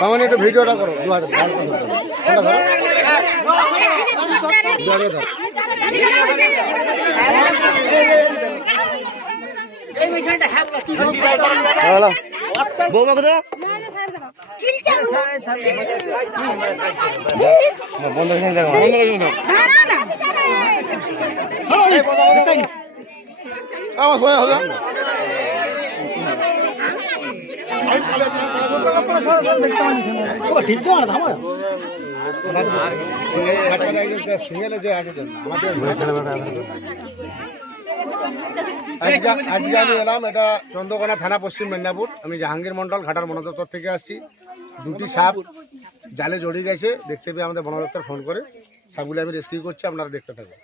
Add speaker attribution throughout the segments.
Speaker 1: সামান্য একটু ভিডিওটা করো। দু হাজার দু হাজার ধরো
Speaker 2: বৌমা কোথায়? আমার
Speaker 1: যে আগে আমাদের আজকে আমি এলাম, এটা চন্দ্রকোনা থানা পশ্চিম মেদিনীপুর। আমি জাহাঙ্গীর মন্ডল ঘাটার বন দপ্তর থেকে আসছি। দুটি সাপ জালে জড়িয়ে গেছে। দেখতে পেয়ে আমাদের বন দপ্তর ফোন করে, সাপগুলি আমি রেস্কিউ করছি, আপনারা দেখতে থাকবেন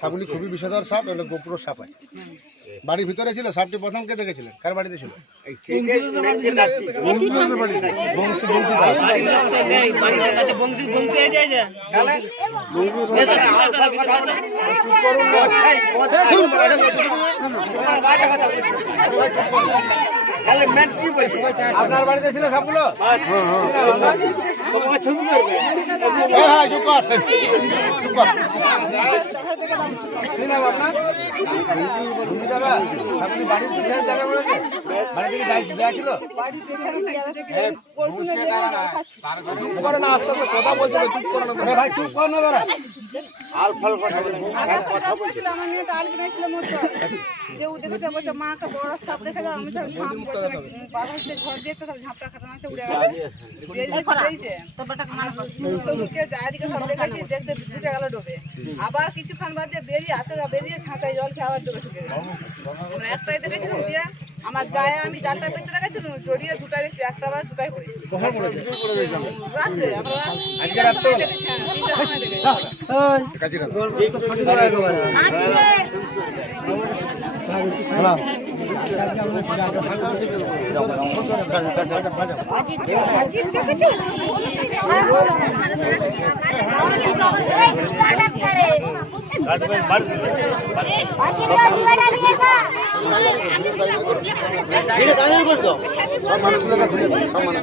Speaker 1: সাপগুলি খুবই বিষধর সাপ, এগুলো গোপুর সাপ আছে। বাড়ির ভিতরে ছিল সাপটি প্রথম কে দেখেছিলেন? কার বাড়িতে ছিল। আপনার বাড়িতে ছিল সাপগুলো ঘরে
Speaker 3: যে ও দেখেছে বলছে মা বড় সাপ দেখে যাও আমি তাহলে ঝাঁপ করতে বাধা হচ্ছে ঝড় দিয়ে তো তাহলে ঝাঁপটা খাতে উড়ে গেল বেরিয়েছে সবুজকে চারিদিকে সব রেখেছি দেখতে ঢুকে গেল ডোবে আবার কিছুক্ষণ বাদে বেরিয়ে হাতে বেরিয়ে ছাঁটাই জল খেয়ে আবার ডোবে ঢুকে একটাই দেখেছিলাম দিয়ে আমার যায় আমি জালটা পেতে রেখেছিলাম জড়িয়ে দুটাই দেখছি একটা বার দুটাই পড়েছি
Speaker 1: আমরা?
Speaker 3: দেখেছি হ্যাঁ, তিনটার সময় দেখেছি
Speaker 1: কাজিরা। সব মানুষগুলোকে ঘুরে দাও, সব মানুষ।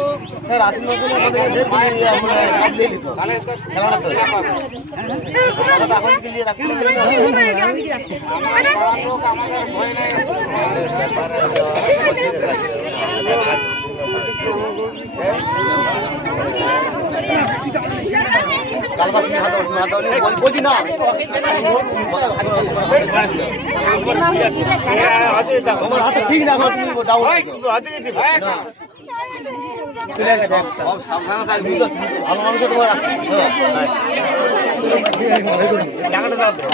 Speaker 1: বলছি না ঠিক না চলে গেছে তুমি তো তুমি তো ভালো মানুষ তোমার হ্যাঁ টাকাটা দাও তো।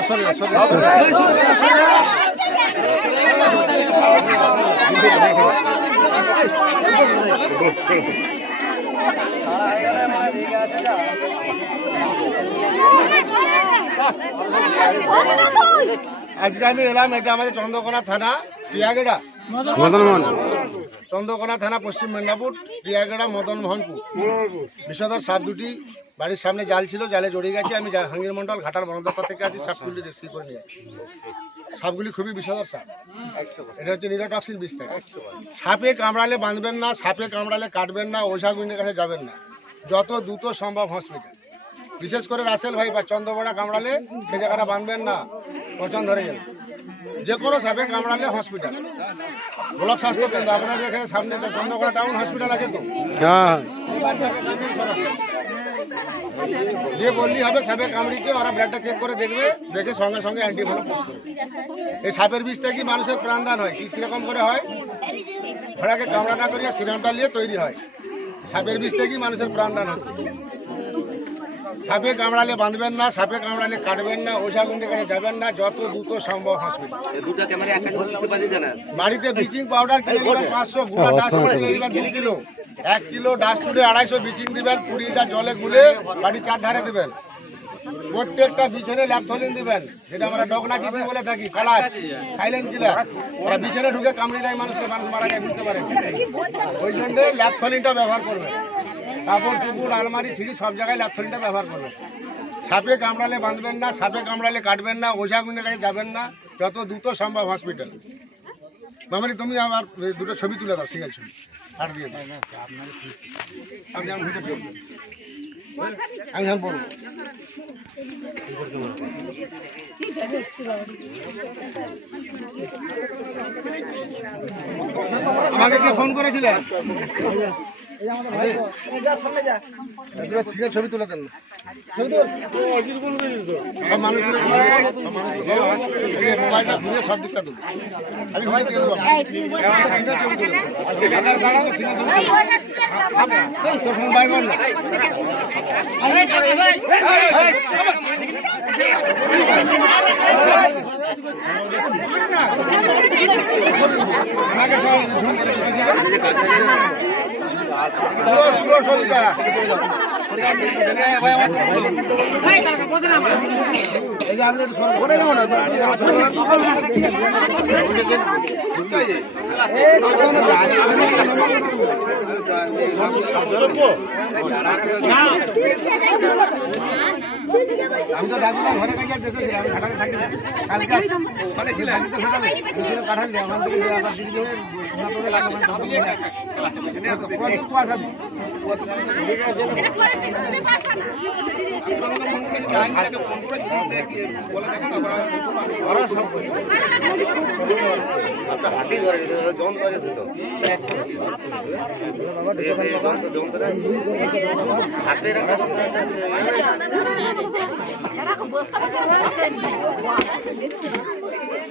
Speaker 1: সরি সরি আজকে আমি এলাম এটা আমাদের চন্দ্রকোনা থানা টিয়াগেড়া। মদনমোহন। চন্দ্রকোনা থানা পশ্চিম মেদিনীপুর টিয়াগেড়া মদনমোহনপুর। বিষধর সাপ দুটি বাড়ির সামনে জাল ছিল জালে জড়িয়ে গেছে। আমি জাহাঙ্গীর মন্ডল ঘাটার বন দপ্তর থেকে আছি সাপগুলি রেস্কিউ করে নিয়ে যাচ্ছি সাপগুলি খুবই বিষধর সাপ। এটা হচ্ছে নিরোটক্সিন বিষ থেকে। সাপে কামড়ালে বাঁধবেন না সাপে কামড়ালে কাটবেন না ওঝাগুলির কাছে যাবেন না। যত দ্রুত সম্ভব হসপিটাল বিশেষ করে রাসেল ভাই বা চন্দ্রবড়া কামড়ালে সে জায়গাটা বাঁধবেন না পচন ধরে যাবে। যে কোনো সাপে কামড়ালে হসপিটাল ব্লক স্বাস্থ্য কেন্দ্র আপনাদের এখানে সামনে একটা চন্দ্রকোনা টাউন হসপিটাল আছে তো?
Speaker 2: হ্যাঁ।
Speaker 1: যে বললি হবে সাপে কামড়িতে ওরা ব্লাডটা চেক করে দেখবে দেখে সঙ্গে সঙ্গে করবে। এই সাপের বিষ থেকে মানুষের প্রাণদান হয় কি কীরকম করে হয়? ঘোড়াকে কামড়া না করিয়া সিরামটা নিয়ে তৈরি হয়। সাপের বিষ থেকেই মানুষের প্রাণদান হচ্ছে সাপে কামড়ালে বাঁধবেন না সাপে কামড়ালে কাটবেন না ওষা গুন্ডে কাছে যাবেন না যত দ্রুত সম্ভব হসপিটাল বাড়িতে ব্লিচিং পাউডার পাঁচশো দু কিলো। এক কিলো ডাস্টুডে আড়াইশো ব্লিচিং দিবেন কুড়িটা জলে গুলে বাড়ির চার ধারে দিবেন। প্রত্যেকটা বিছানে ল্যাপথলিন দিবেন। যেটা আমরা ডগনা চিঠি বলে থাকি কালার সাইলেন্ট কিলার ওরা বিছানে ঢুকে কামড়ে দেয় মানুষকে, মানুষ মারা যায়, বুঝতে পারে ওই জন্য ল্যাপথলিনটা ব্যবহার করবেন কাপড় চুপুর আলমারি, সিঁড়ি সব জায়গায় ল্যাপথলিনটা ব্যবহার করবে। সাপে কামড়ালে বাঁধবেন না, সাপে কামড়ালে কাটবেন না, ওঝা গুণের কাছে যাবেন না, যত দ্রুত সম্ভব হসপিটাল মামারি তুমি আমার দুটো ছবি তুলে দাও সিঙ্গেল ছবি। আর দিয়ে আমি যেমন ভিডিও যেমন বলব আমাকে কে ফোন করেছিলেন ছবি তুলে দেন না সব আমি বাই কর না তো ঘরে কাজে দেখেছিলাম আমি ঘাটালে থাকি। কালকে ছিলেন কাঠাল দিয়ে ওখান
Speaker 2: হাতি ধরে যন্ত্র আছে তো যন্ত্র যন্ত্র হাতের একটা যন্ত্র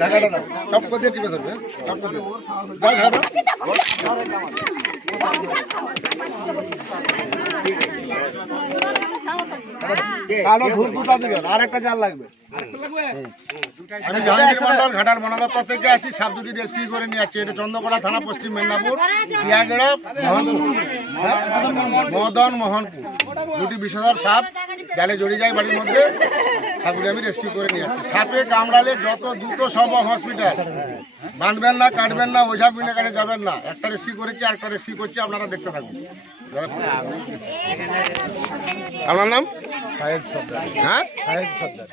Speaker 1: ঢাকাটা দাও সব কোথায় টিপে ধরবে হ্যাঁ? সব কোথায় দাও ঢাকা কালো ধূপ দুটা দিবেন আর একটা জাল লাগবে। আমি জাহাঙ্গীর মন্ডল ঘাটার বনদপ্তর থেকে আসছি সাপ দুটি রেস্কিউ করে নিয়ে এটা চন্দ্রকোনা থানা পশ্চিম মেদিনীপুর পিয়াগড়া? মদন মোহনপুর। দুটি বিষধর সাপ জালে জড়িয়ে যায় বাড়ির মধ্যে। সাপগুলি আমি রেস্কিউ করে নিয়ে যাচ্ছি? সাপে কামড়ালে যত দ্রুত সম্ভব হসপিটাল। বাঁধবেন না কাটবেন না ওঝা গুইনের কাছে যাবেন না। একটা রেস্কিউ করেছি আর একটা রেস্কিউ করছি আপনারা দেখতে থাকুন। আপনার নাম?
Speaker 4: সাহেব সর্দার।
Speaker 1: হ্যাঁ?
Speaker 4: সাহেব সর্দার।